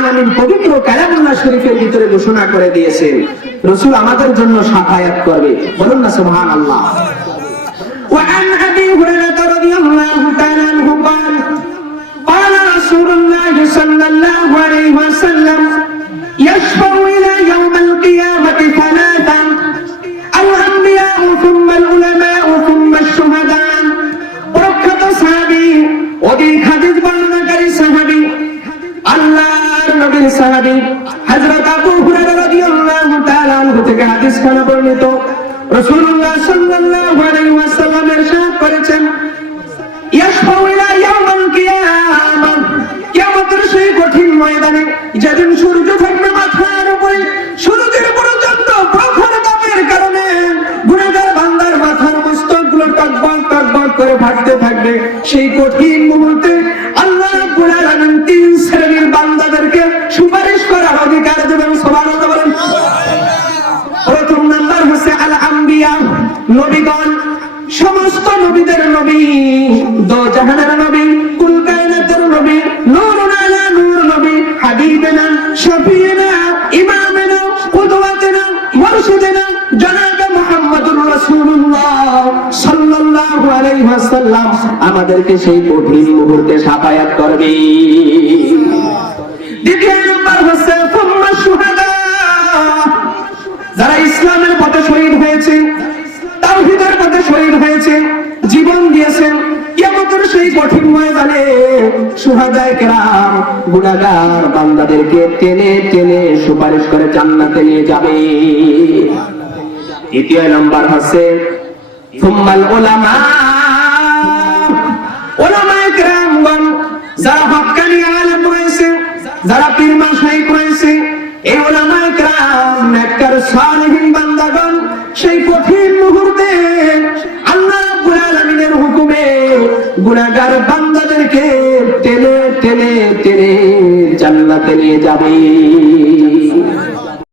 আলামিন পবিত্র কালামুল্লাহ শরীফের ভিতরে ঘোষণা করে দিয়েছেন রাসূল আমাদের জন্য শাফায়াত করবে। বলুন না সুবহানাল্লাহ। وعن أبي هريرة رضي الله تعالى عنه قال قال رسول الله صلى الله عليه وسلم يشفع إلى يوم القيامة ثلاثا الأنبياء ثم العلماء ثم الشهداء প্রখ্যাত সাহাবী অধিক হাদিস বর্ণনাকারী সাহাবী আল্লাহর নবীর সাহাবী হযরত আবু হুরায়রা রাদিয়াল্লাহু তাআলা আনহু থেকে হাদিস খানা বর্ণিত রাসূলুল্লাহ সাল্লাল্লাহু আলাইহি ওয়াসাল্লাম ইরশাদ করেছেন ইয়াশফাউ ইলা ইয়াউমিল কিয়ামাহ কিয়ামতের সেই কঠিন ময়দানে যেদিন সূর্য থাকবে মাথার উপরে সূর্যের পর্যন্ত প্রখর তাপের কারণে গুনাহগার বান্দার মাথার মস্তকগুলো টকবক টকবক করে ফাটতে থাকবে। সেই কঠিন মুহূর্তে আল্লাহ রাব্বুল আলামিন তিন শ্রেণীর বান্দাদেরকে সুপারিশ করার অধিকার দেবেন। সুবহানাল্লাহ বলেন। প্রথম নাম্বার হচ্ছে আল আম্বিয়া, নবীগণ, সমস্ত নবীদের নবী, দো জাহানের নবী, কুল কায়নাতের নবী, নূরুন আলা নূর নবী, হাবিবেনা, শফিয়েনা, ইমামেনা, কুদওয়াতেনা, মুরশিদেনা জনাবে মুহাম্মদুর রাসূলুল্লাহ সাল্লাল্লাহু আলাইহি ওয়াসাল্লাম আমাদেরকে সেই কঠিন মুহূর্তে শাফায়াত করবে। দ্বিতীয় নাম্বার হচ্ছে সুম্মা শুহাদা, যারা ইসলামের পথে শহীদ হয়েছে, তাওহীদের পথে শহীদ হয়েছে, জীবন দিয়েছেন, কিয়ামতের সেই কঠিন ময়দানে শুহাদায়ে কেরাম গুনাহগার বান্দাদেরকে টেনে টেনে সুপারিশ করে জান্নাতে নিয়ে যাবে। তৃতীয় নাম্বার হচ্ছে সুম্মাল উলামা, উলামায়ে কেরামগণ, যারা হক্কানি আলেম রয়েছে, যারা পীর মাশায়েখ রয়েছে, এই উলামায়ে কেরাম নেককার সালেহিন বান্দাগণ সেই কঠিন মুহূর্তে আল্লাহ রাব্বুল আলামিনের হুকুমে গুনাহগার বান্দাদেরকে টেনে টেনে টেনে জান্নাতে নিয়ে যাবে।